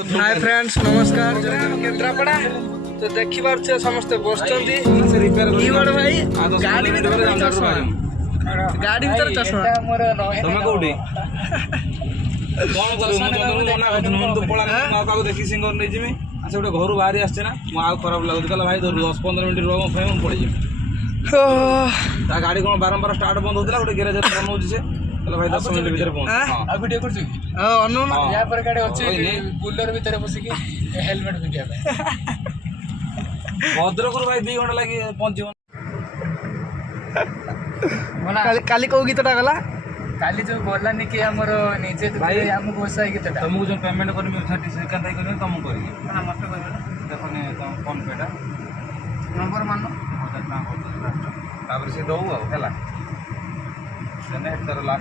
Hi friends नमस्कार केन्द्रापड़ा तो देखी पारे समस्ते बस भाई गाड़ी भीतर चश्मा गाड़ी भीतर चश्मा तुम कौटी देखी सिंगर नहीं जिमी अच्छा गोटे घर बाहरी आसचे ना मुझे खराब लगुच कहला भाई 10-15 मिनट रुह मुझे पड़े गाड़ी कौन बारंबार स्टार्ट बंद होता गोटे गैरेज बनाऊँ से भाई 10 मिनट भीतर पहुंच गाड़ी अच्छे बुलर भीतर बसिक हेलमेट पिंधा भद्रक भाई 2 घंटा लगे पहुंच काली कौ गीतटा गला काली जो गलानी कि हमर निजे भाई हमको गोसाई गीतटा तुमको जो पेमेंट करमी 30 सेकंड तक करमी तुम करी ना मत कर देखो ने तुम फोन पेटा नंबर मानो तापर से दो हैला सेने तर लाख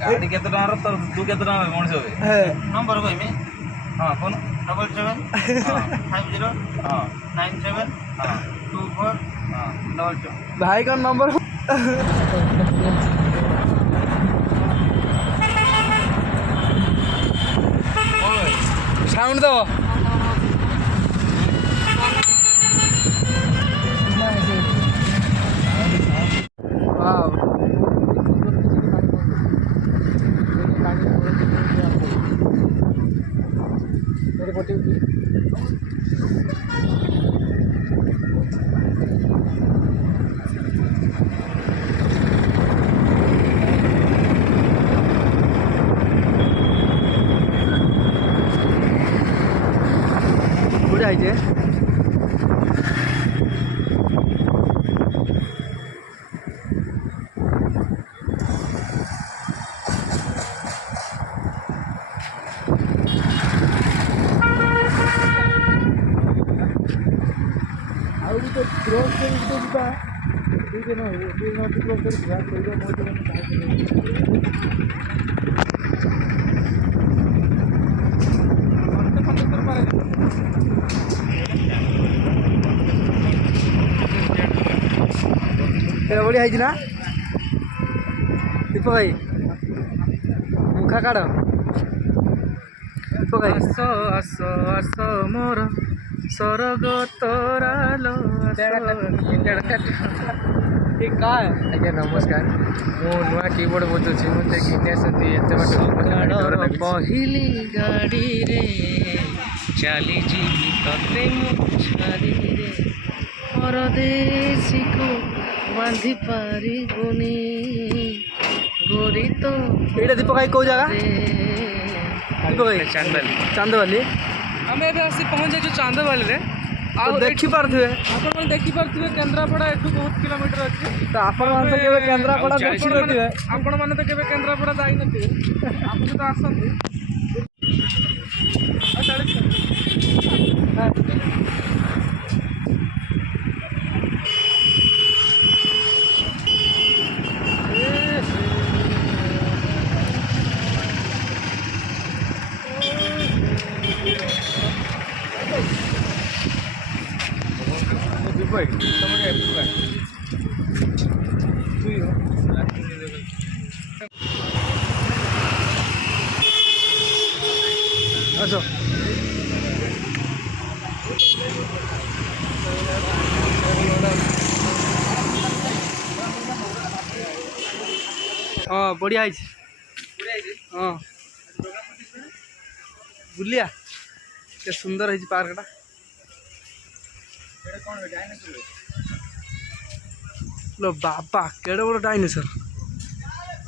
गाड़ी केते टंगर तर तू केते टंगर मଣିଷ होबे नंबर कहमी हां कोन 7750 हां 97 हां 24 हां भाई का नंबर साउंड दो बुढ़ा है तो क्रॉस करता ठीक है ना क्रॉस कर बढ़िया है ना दीप भाई मुखा काड़ दीप भाई आस आस आस मोर सरग तोरालो ठीक का आज्ञा नमस्कार मो नुआ कीबोर्ड बजाऊँ मुझे गिने पहली गाड़ी रे चली जीवी तते छाड़ी रे परदेशी को बांधी पारी गुनी गोरी तो ये दीपक भाई कौ जगह दीपक भाई चांदवाली आम एवं आसी पहुँच जाइए चांदवाली रे तो देखी पारे आपन देखी पारे केन्द्रापड़ा एठू बहुत किलोमीटर अच्छे तो आपण माने केबे केन्द्रापड़ा देखि नथिबे आपण माने तो केबे केन्द्रापड़ा जाई नथिबे आपण तो आसंती अच्छा हाँ बढ़िया है हाँ बुलिया के सुंदर है पार्कटा लो बाबा केड़े बड़ा डायनासोर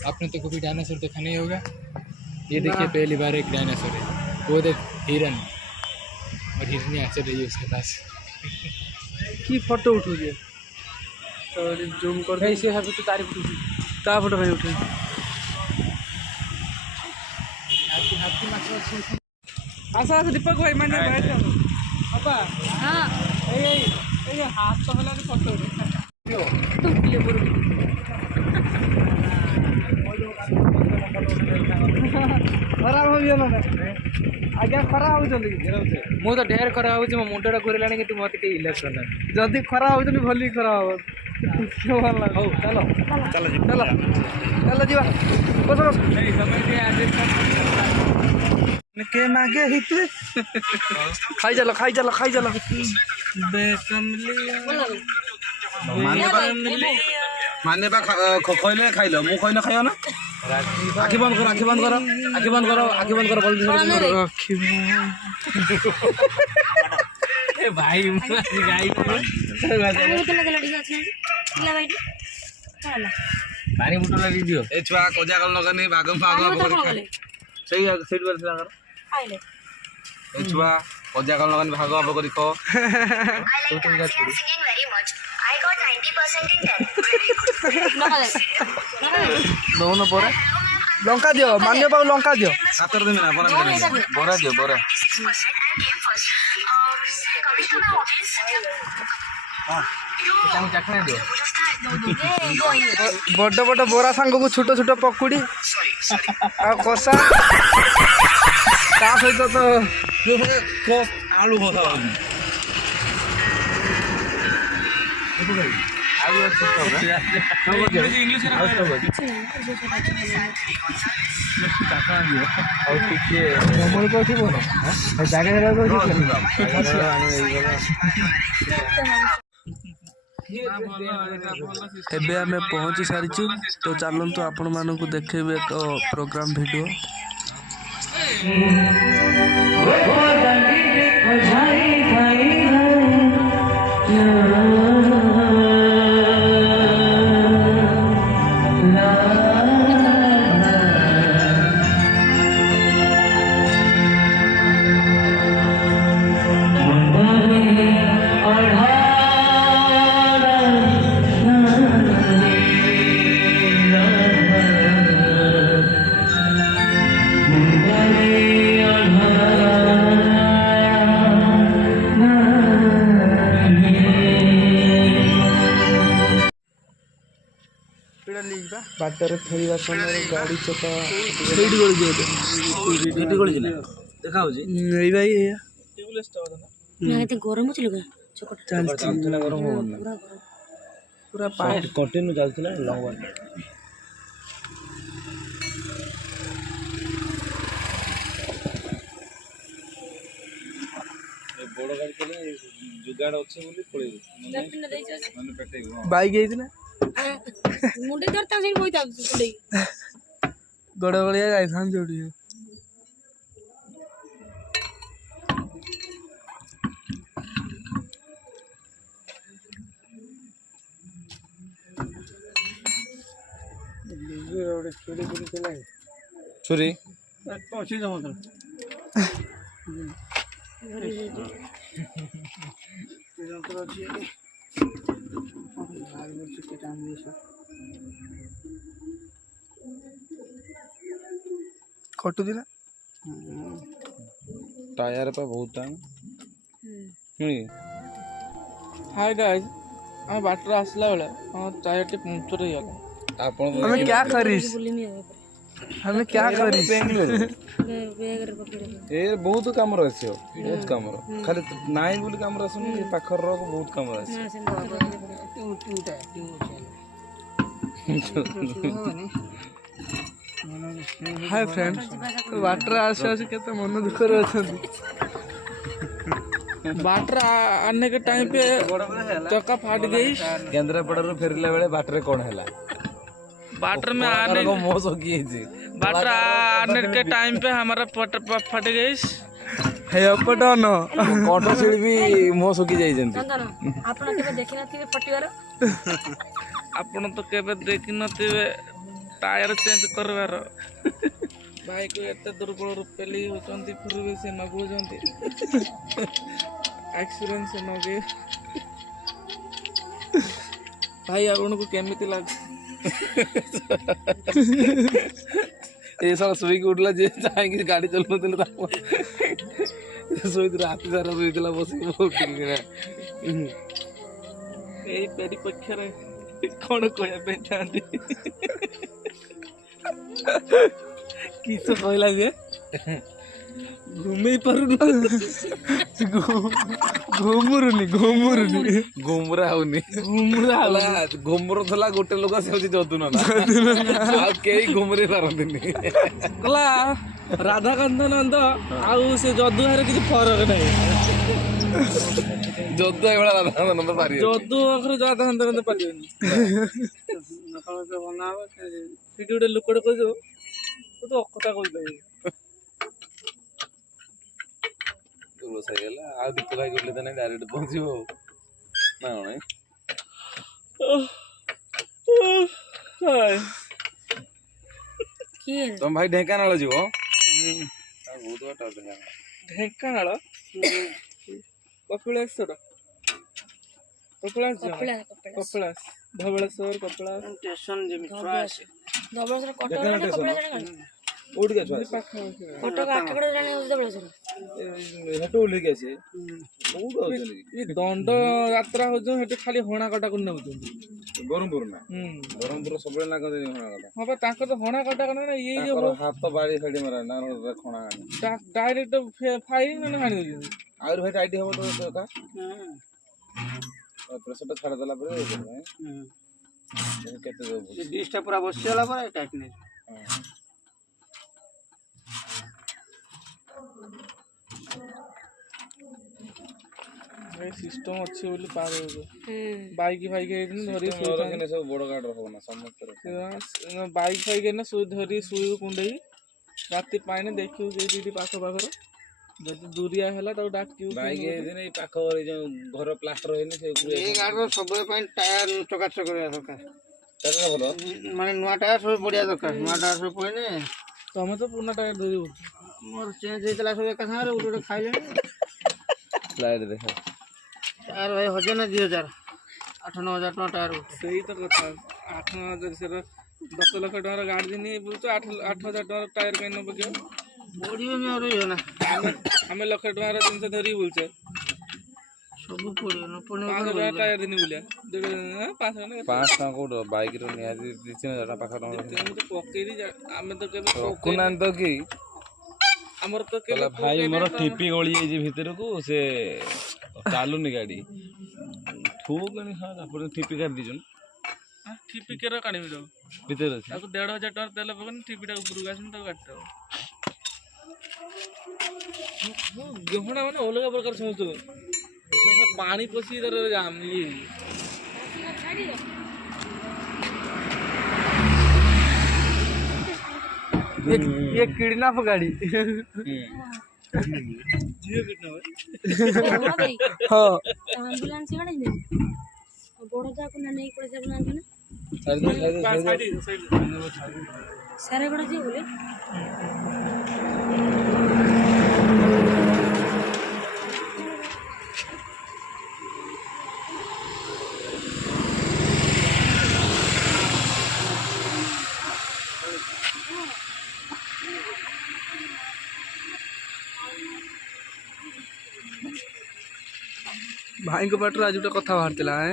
आपने तो कभी डायनासोर देखा नहीं होगा ये देखिए पहली बार एक डायनासोर है वो देख हिरन और हिरनी आचर रही है उसके पास की फोटो उठो जे तो जूम कर दे इसे सब तो तारीफ उठी ता फोटो नहीं उठे हाथी माछ आसा आसा दीपक भाई मैंने बैठ जाओ पापा हां ए हाथ तो होला फोटो खराब हो गया ना आज्ञा खराब हो जल्दी मु तो ढेर खरा हो मो मुंडा घूरलानी कि मत के इलेक्शन जल्दी खराब हो भली खराब हो क्यों भल लगा चलो चलो चलो चलो जीवा बस के मागे हितले खाई चलो माने बा खइले खाइलो मु खइले खाइयो ना आखि बंद करो जल्दी ए भाई गाई पानी मुटो लगी दियो ए छुआ कोजा कल लगनी भागम सही सेट बर कर खाइले ए छुआ कोजा कल लगनी भाग अब करी खो I got 90% in 10. दोनों पर लंका दियो मान्य पाऊ लंका दियो सातर दिन ना बोरा दियो बोरा And came first. Coming to my office. हम चखने दियो बड़ बड़ बोरा सांग को छोट छोट पकुड़ी आ कसा ता सहित तो जो को आलू भजा इंग्लिश एबे आमे पहुंची सारिचु तो चलंतु आपण मानकु देखेबे एक प्रोग्राम वीडियो बाटर फेरिया समय गाड़ी चका स्पीड गली देखा होजी नहीं भाई ये नहीं तो गरम हो चलेगा चोकट चल गरम हो पूरा पाए कंटिन्यू चलथिला लंग वन बड़ गाड़ी चले जुगाड़ अच्छे बोली पळेबो माने पेटेबो बाइक गई मुंडे धरता से बोइता मुंडे गड़ गड़िया जाई थान जोड़ी छुरी कटु दिना टायर पे बहुत टाइम हाय गाइस हम बाटर आसला बेले हम टायर टे पंक्चर हो गला आपण हमें क्या करिस हमें क्या करिस ए बहुत काम रहस्य बहुत काम खाली नाई बोली काम रहसन ए पाखर रो बहुत काम रहस्य हाय फ्रेंड्स वाटर आसे आसे केते मन दुख रे अछंती वाटर आने के टाइम पे चक्का फाट गई केंद्रापड़ा रो फेरला बेले बाटरे कोन हैला वाटर में आने को मोस हो गई थी वाटर आने के टाइम पे हमारा फट गई है अपटन कोटो सिल भी मोस हो की जाई जंती आपण केबे देखि नथिबे फटिवार आपण तो केबे देखि नथिबे टायर चेंज करवार भाई को एते दुर्बल रूपेली होचंती फिर भी से नगुजंती एक्सीडेंट से नगे भाई आपण को केमिति लाग ए साला सुई के उठला जे चाहे कि गाड़ी चलनो देले ता सोई रात सारा रोइतला बसी बहुत ना ए पेरी पक्षरे कोन कोया बेचांती किस कहला बे ଘୁମେଇ ପାରୁନି ଘୁମୁରୁନି ଘୁମୁରୁନି ଘୁମୁରା ହଉନି ଘୁମୁରା ହେଲା ଘୁମୁର ଥିଲା ଗୋଟେ ଲୋକ ସେ ହଉଛି ଯଦୁନ ଆଉ କେହି ଘୁମୁରି ପାରନ୍ତିନି ହେଲା ରାଧାକାନ୍ତ ନନ୍ଦ ଆଉ ସେ ଯଦୁଆରେ କିଛି ଫରକ ନାହିଁ। ଯଦୁ ଏଇଭଳିଆ ରାଧାକାନ୍ତ ପାରିବେ ଯଦୁ ପାଖରେ ରାଧାକାନ୍ତ ନନ୍ଦ ପାରିବେନି। ସେଠି ଗୋଟେ ଲୋକଟେ କହିଛୁ ତୁ ତ ଅକଥା କହିଦେବି। ହେଇଗଲା ଆଉ ଦୀପ ଭାଇ ଗଲେ ତ ନାଇଁ ଡାଇରେକ୍ଟ ପହଞ୍ଚିବ ଆଉ ନା କଣ ତମ ଭାଇ ଢେଙ୍କାନାଳ ଯିବ ବହୁତ ବାଟ ଢେଙ୍କାନାଳ କପିଳାସ କପିଳାସ ଧବଳେଶ୍ୱର କପିଳାସ ଷ୍ଟେସନ କୋଉଠି ଅଛ ଓହ୍ଲେଇକି ଆସିବେ ଦଣ୍ଡ ଯାତ୍ରା ହଉଛି ସେଠି ଖାଲି ହଣା କଟାକୁ ନେଉଛନ୍ତି ବ୍ରହ୍ମପୁର ନା ବ୍ରହ୍ମପୁର ସବୁବେଳେ ଲାଗନ୍ତି ହଣା କଟା ହଁ ବା ତାଙ୍କର ତ ହଣା କଟା ନା ଇଏ ଯୋଉ ହାତ ବାଡି ଫାଡି ମାରା ନା ଖଣା ଡାଇରେକ୍ଟ ଫାଇନ୍ ମାନେ ହାଣି ଦଉଛନ୍ତି। ଆହୁରି ଭାଇ ଟାଇଟ୍ ହବ ତ କଥା ପ୍ରେସରଟା ଛାଡ଼ିଦେଲା ପରେ କେତେ ଡିସ୍ଟା ପୁରା ବସିଗଲା ପରେ ଟାଇଟ୍ ନେଇ ସିଷ୍ଟମ ଅଛି ବୋଲି ପାର ବାଇକ୍ ଫାଇକ୍ ହେଇଥିଲେ ଧରି ସବୁ ବଡ ଗାଡି ହବ ନା ସମସ୍ତେ ବାଇକ୍ ଫାଇକ୍ ନା ଧରି ଶୋଇବୁ କୁଣ୍ଡେଇ ରାତି ପାଇନେ ଦେଖିବୁ ସେଇଠି ପାଖ ପାଖରେ ଯଦି ଦୁରିଆ ହେଲା ତାକୁ ଡାକିବୁ। ବାଇକ୍ ହେଇଥିଲେ ଏଇ ପାଖ ଯୋଉ ଘର ପ୍ଲାଷ୍ଟର ହେଇନି ସେ ଏଇ ଗାଡିର ସବୁବେଳେ ପାଇଁ ଟାୟାର ଚକାଚକ କରିବା ଦରକାର ଭଲ ମାନେ ନୂଆ ଟାୟାର ସବୁ ପଡିବା ଦରକାର ନୂଆ ଟାୟାର ସବୁ ପଡିନେ ତମେ ତ ପୁରୁଣା ଟାୟାର ଧରି ମୋର ଚେଞ୍ଜ ହେଇଥିଲା ସବୁ ଏକା ସାଙ୍ଗରେ ଗୋଟେ ଗୋଟେ ଖାଇଲେଣି ସ୍ଲାଇଡ୍ ଦେଖ ଟାୟାର ଭାଇ 1000 ନା 2000 8-9 ହଜାର ଟଙ୍କା ଟାୟାର ସେଇ ତ କଥା 8-9 ହଜାର ସେର 10 ଲକ୍ଷ ଟଙ୍କାର ଗାଡ଼ି ଦିନି ବୁଲୁଛୁ 8,000 ଟଙ୍କାର ଟାୟାର କାହିଁ ନ ପକେଇବ ପଡ଼ିବନି ଆଉ ରହିବ ନା ଆମେ ଲକ୍ଷ ଟଙ୍କାର ଜିନିଷ ଧରିକି ବୁଲୁଛେ ସବୁ ପଡ଼ିବ ନ ପଡ଼ିବ 500 ଟଙ୍କା ଟାୟାର ଦିନି ବୁଲିଆ 500 ଟଙ୍କା କୋଉଠି ବାଇକ୍ର ନିହାତି 2-3 ହଜାର ପାଖ ପକେଇନି ଆମେ ତ କେବେ ରଖୁନାହାନ୍ତି ତ କି ଆମର ତ କେବେ ଭାଇ ମୋର ଟିପି ଗଳି ଯାଇଛି ଭିତରକୁ ସେ ଚାଲୁନି ଗାଡ଼ି ଠୁକଣି ଆପଣ ଟିପି କାଟି ଦେଇଛନ୍ତି ଠିପି କେର କାଢ଼ିବି ତାକୁ ଭିତରେ ଅଛି ତାକୁ 1,500 ଟଙ୍କା ତେଲ ପକେଇନି ଠିପିଟା ଉପରକୁ ଆସିନି ତାକୁ କାଟିଦେବ ଗହଣା ମାନେ ଅଲଗା ପ୍ରକାର ସମସ୍ତଙ୍କୁ ପାଣି ପଶି ତାର ଜାମ୍ ଇଏ ये किडनैप गाड़ी जियो किडनैप हां एम्बुलेंस गाड़ी ने बड़ जाको ना नहीं पड़े सब ना सारे बड़ा जी बोले भाई को पाटर आज गोटे कथा बाहर है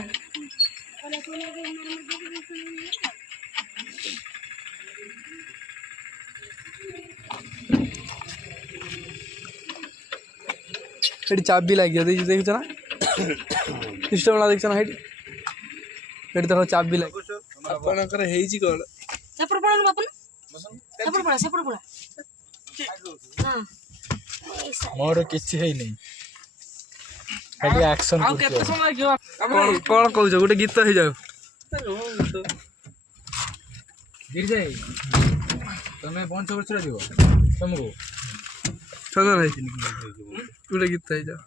चाबी लगे देख ना सिस्टम वाला देख ना देख चाबी लगे आपणकर कौन मोर किसी है नहीं खाली एक्शन कौन कहूच गोटे गीत हो जाओ गिर जाए तुम्हें 5 वर्ष लगे तुमको चलो भाई गोटे गीत हो जाओ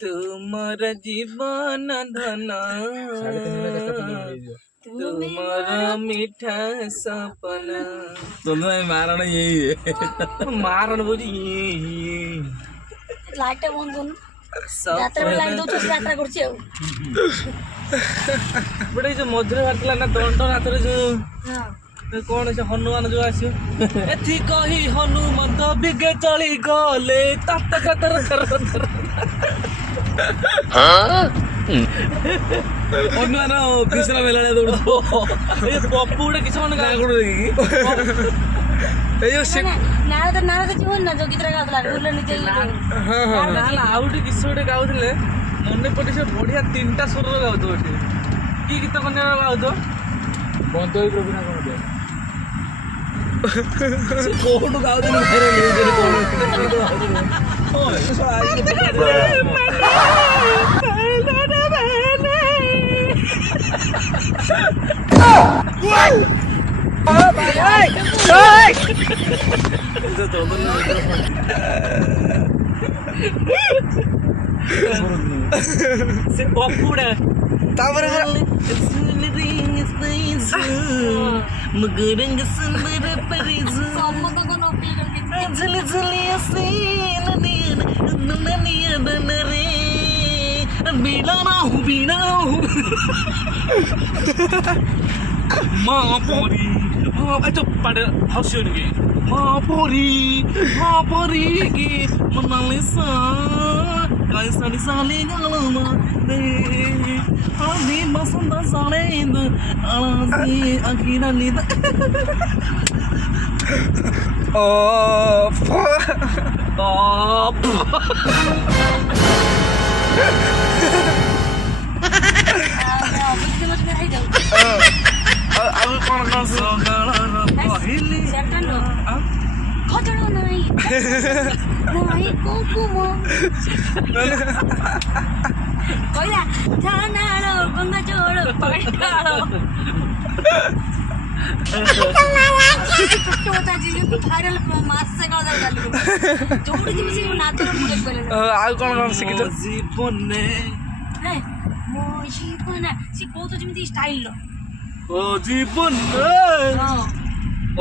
तुमर जीवन धन तुम्हारा मीठा सपना तुम्हें मारण यही है मारण बोली लाइट बंद कर यात्रा में लाइट दो तो यात्रा करछि आ बड़े जो मधुर बाटला ना दंड नाथ रे जो हां कौन से हनुमान जो आसियो एथि कही हनुमंत बिगे चली गले तत कतर तर हनुमान कृष्ण मेला दौड़ ए पप्पू गुटे किछ मन गाय गुड़ ଏଇ ଯୋଉ ସେ ନାରଦ ଜୀବନ ନା ଯୋଉ ଗୀତଟା ଗାଉଥିଲା ଭୁଲ ନିଜେ ନା ଆଉ ଗୋଟେ କିସ ଗୋଟେ ଗାଉଥିଲେ ମନେ ପଡି ସେ ବଢିଆ 3ଟା ସ୍ୱରର ଗାଉଥିବ ଏଠି କି ଗୀତ କନ୍ୟା ଗାଉଥିବ ବନ୍ଦୋଇ ପ୍ରଭୁ ନା କଣ ସେ କୋଉଠୁ ଗାଉଛନ୍ତି ଭାଇରାଲ ନ୍ୟୁଜରେ ସେ ପପୁଡା ତାପରେ मगरंग सुंदर परिजू ସମସ୍ତଙ୍କ ନକଲି କରିକି झल झलिया से ननिया बनरे बीड़ा ना हूँ माँ पोरी हाँ तो pada hasil ni माँ पोरी की मनालिसा कैसा दिसाले गालमा दे हमें मसंदा साले इंद आलासी अकीना निद ଆଉ କଣ କଣ ସକାଳର କହିଲି ଖଜଣ ନାହିଁ ନାହିଁ କୁକୁମ କହିଲା ଥାନାଳ ଗଙ୍ଗା ଚୋଳ ପଡିକାଳ ଭାଇରାଲ ମାସେ କାଳ ଚାଲୁ ଯୋଉଠି ଯିବି ସେ ନାଚର ମୁଁ ଦେଖିପାରିଲି ଆଉ କଣ କଣ ଶିଖିଛ ଜୀବନେ ମୋ ଜୀବନ ସେ କହୁଛ ଯେମିତି ଷ୍ଟାଇଲ ଓ ଜୀବନ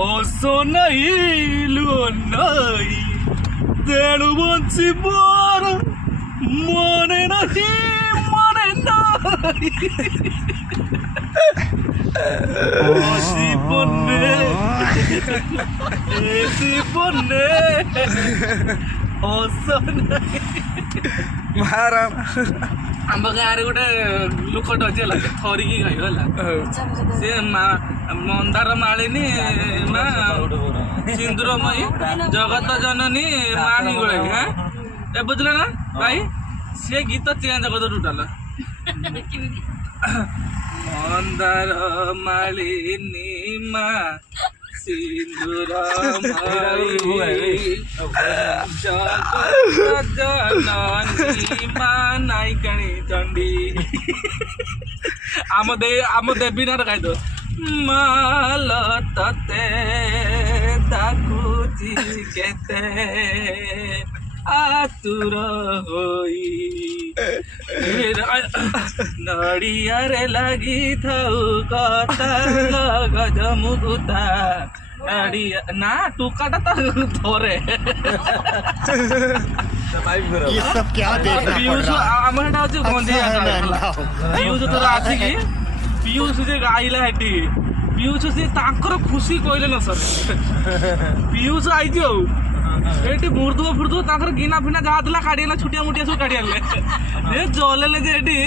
ଅସନାଇଲୁ ନାଇ ତେଣୁ ବଞ୍ଚିବାର ମନେ ନାହିଁ ଜୀବନେ ଅସନାଇ ଆମ ଗାଁରେ ଗୋଟେ ଲୋକଟେ ଅଛି ହେଲା ଥରିକି ଗାଇବ ହେଲା ସେ ମନ୍ଦାର ମାଳିନୀ ମା ସିନ୍ଦୁରମୟୀ ଜଗତ ଜନନୀ ମା ହିଙ୍ଗୁଳାଇ ହଁ ଏ ବୁଝିଲ ନା ଭାଇ ସେ ଗୀତ ଚେଞ୍ଜ କରିଦ ଟୋଟାଲ ମନ୍ଦାର ମାଳିନୀ ମା ସିନ୍ଦୁରମୟୀ ଜଗତ ଜନନୀ ମା ନାଇକାଣୀ ଚଣ୍ଡୀ ଆମ ଦେବୀ ନାର ଗାଇଦ ମାଲ ତତେ ତାକୁଛି କେତେ ଆତୁର ହୋଇ ନଡ଼ିଆରେ ଲାଗିଥାଉ କଥା ଗଜ ମୁଗୁତା ନଡ଼ିଆ ନା ଟୁକାଟା ତ ଥରେ ये सब क्या देखना पड़ ପିୟୁଷ रहा ଆମର ଏଟା ହଉଛି ଗଞ୍ଜେଇ ପିୟୁଷ ତୋର ଆସିକି ପିୟୁଷ ଯେ ଗାଇଲା ହେଠି ପିୟୁଷ ସେ ତାଙ୍କର ଖୁସି କହିଲେ ନ ସରେ ପିୟୁଷ ଆଇଛି ଆଉ ଏଠି ମୁର୍ଦୁଅ ଫୁର୍ଦୁଅ ତାଙ୍କର ଗିନା ଫିନା ଯାହା ଥିଲା କାଢି ଆଣିଲା ଛୁଟିଆ ମୁଟିଆ ସବୁ କାଢି ଆଣିଲେ ଏ ଜଲେଲେ ଯେ ଏଠି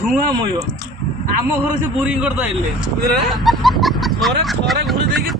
ଧୂଆଁମୟ ଆମ ଘର ସେ ବୋରିଂ କରିଦେଲେ ବୁଝିଲେ ଥରେ ଘୁରି ଦେଇକି